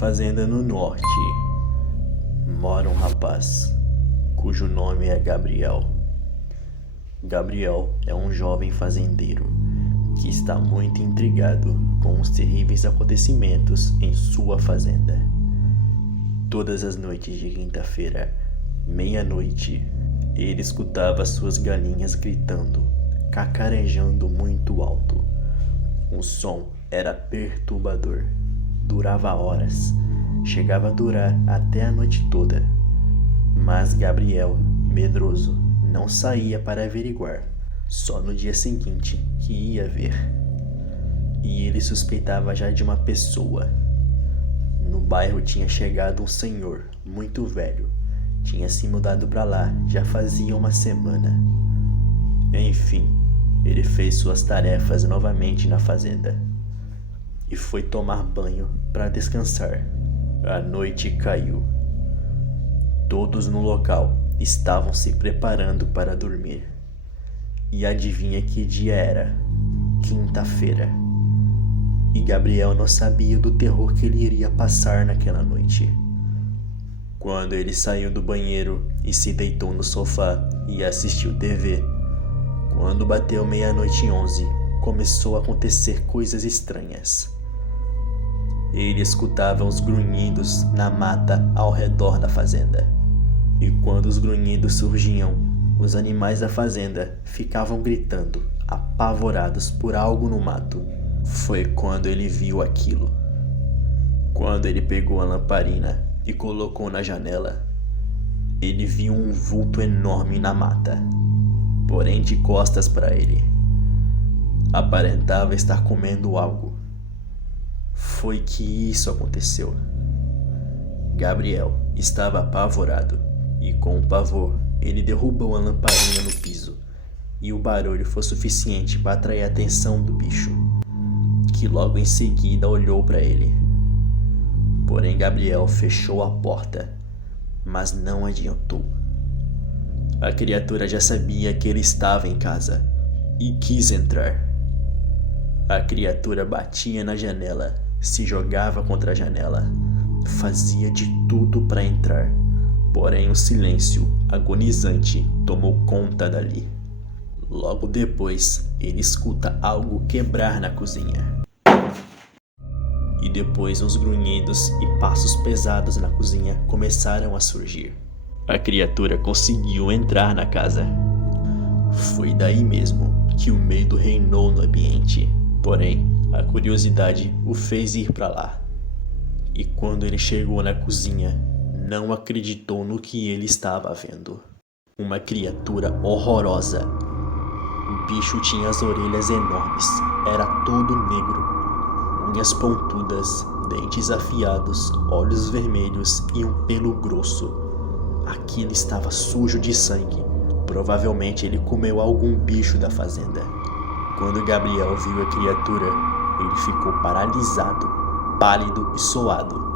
fazenda no norte, mora um rapaz cujo nome é Gabriel. Gabriel é um jovem fazendeiro que está muito intrigado com os terríveis acontecimentos em sua fazenda. Todas as noites de quinta-feira, meia-noite, ele escutava suas galinhas gritando, cacarejando muito alto. O som era perturbador. Durava horas, chegava a durar até a noite toda. Mas Gabriel, medroso, não saía para averiguar, só no dia seguinte que ia ver. E ele suspeitava já de uma pessoa. No bairro tinha chegado um senhor muito velho. Tinha se mudado para lá já fazia uma semana. Enfim, ele fez suas tarefas novamente na fazenda e foi tomar banho para descansar. A noite caiu. Todos no local estavam se preparando para dormir. E adivinha que dia era? Quinta-feira. E Gabriel não sabia do terror que ele iria passar naquela noite. Quando ele saiu do banheiro e se deitou no sofá e assistiu TV, quando bateu 00:11, começou a acontecer coisas estranhas. Ele escutava os grunhidos na mata ao redor da fazenda. E quando os grunhidos surgiam, os animais da fazenda ficavam gritando, apavorados por algo no mato. Foi quando ele viu aquilo. Quando ele pegou a lamparina e colocou na janela, ele viu um vulto enorme na mata, porém de costas para ele. Aparentava estar comendo algo. Foi que isso aconteceu. Gabriel estava apavorado e, com o pavor, ele derrubou a lamparina no piso e o barulho foi suficiente para atrair a atenção do bicho, que logo em seguida olhou para ele. Porém, Gabriel fechou a porta, mas não adiantou. A criatura já sabia que ele estava em casa e quis entrar. A criatura batia na janela, se jogava contra a janela, fazia de tudo para entrar. Porém, o silêncio agonizante tomou conta dali. Logo depois, ele escuta algo quebrar na cozinha. E depois uns grunhidos e passos pesados na cozinha começaram a surgir. A criatura conseguiu entrar na casa. Foi daí mesmo que o medo reinou no ambiente. Porém, a curiosidade o fez ir para lá. E quando ele chegou na cozinha, não acreditou no que ele estava vendo. Uma criatura horrorosa. O bicho tinha as orelhas enormes, era todo negro, unhas pontudas, dentes afiados, olhos vermelhos e um pelo grosso. Aquilo estava sujo de sangue. Provavelmente ele comeu algum bicho da fazenda. Quando Gabriel viu a criatura, ele ficou paralisado, pálido e suado.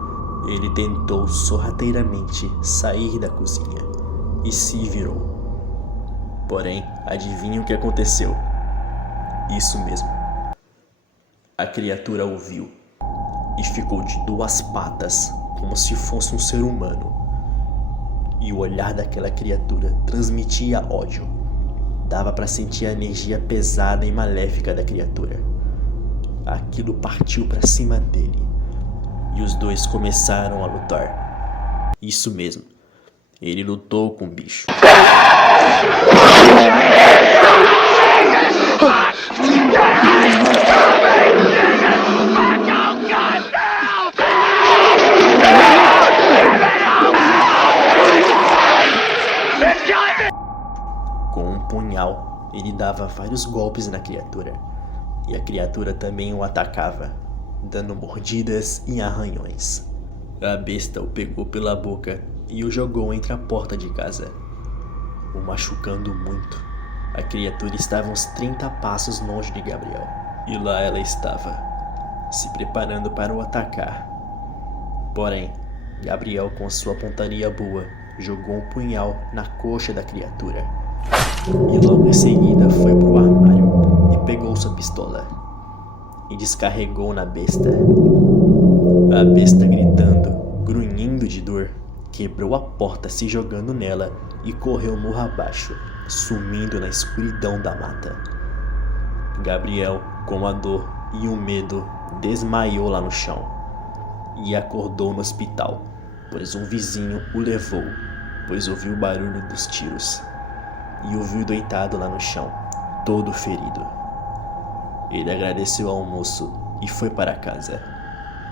Ele tentou sorrateiramente sair da cozinha e se virou. Porém, adivinha o que aconteceu? Isso mesmo. A criatura o viu e ficou de duas patas, como se fosse um ser humano. E o olhar daquela criatura transmitia ódio. Dava para sentir a energia pesada e maléfica da criatura. Aquilo partiu para cima dele e os dois começaram a lutar. Isso mesmo, ele lutou com o bicho. Com um punhal, ele dava vários golpes na criatura, e a criatura também o atacava, dando mordidas e arranhões. A besta o pegou pela boca e o jogou entre a porta de casa, o machucando muito. A criatura estava uns 30 passos longe de Gabriel, e lá ela estava, se preparando para o atacar. Porém, Gabriel, com sua pontaria boa, jogou um punhal na coxa da criatura. E logo em seguida foi pro armário e pegou sua pistola e descarregou na besta. A besta, gritando, grunhindo de dor, quebrou a porta se jogando nela e correu morro abaixo, sumindo na escuridão da mata. Gabriel, com a dor e o medo, desmaiou lá no chão e acordou no hospital, pois um vizinho o levou, pois ouviu o barulho dos tiros e o viu deitado lá no chão, todo ferido. Ele agradeceu ao moço e foi para casa.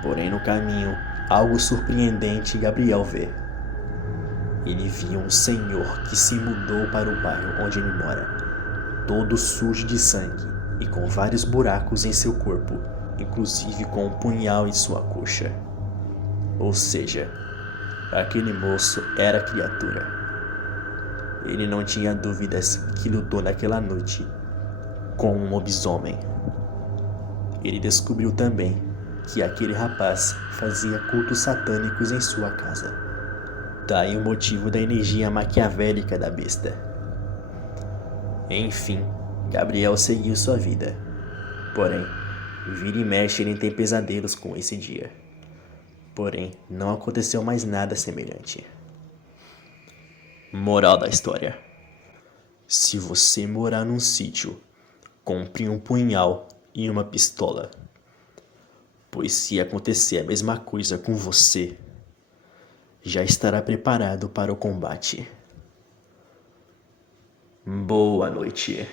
Porém, no caminho, algo surpreendente Gabriel vê. Ele viu um senhor que se mudou para o bairro onde ele mora, todo sujo de sangue e com vários buracos em seu corpo, inclusive com um punhal em sua coxa. Ou seja, aquele moço era a criatura. Ele não tinha dúvidas que lutou naquela noite com um lobisomem. Ele descobriu também que aquele rapaz fazia cultos satânicos em sua casa. Daí o motivo da energia maquiavélica da besta. Enfim, Gabriel seguiu sua vida. Porém, vira e mexe ele tem pesadelos com esse dia. Porém, não aconteceu mais nada semelhante. Moral da história: se você morar num sítio, compre um punhal e uma pistola, pois se acontecer a mesma coisa com você, já estará preparado para o combate. Boa noite.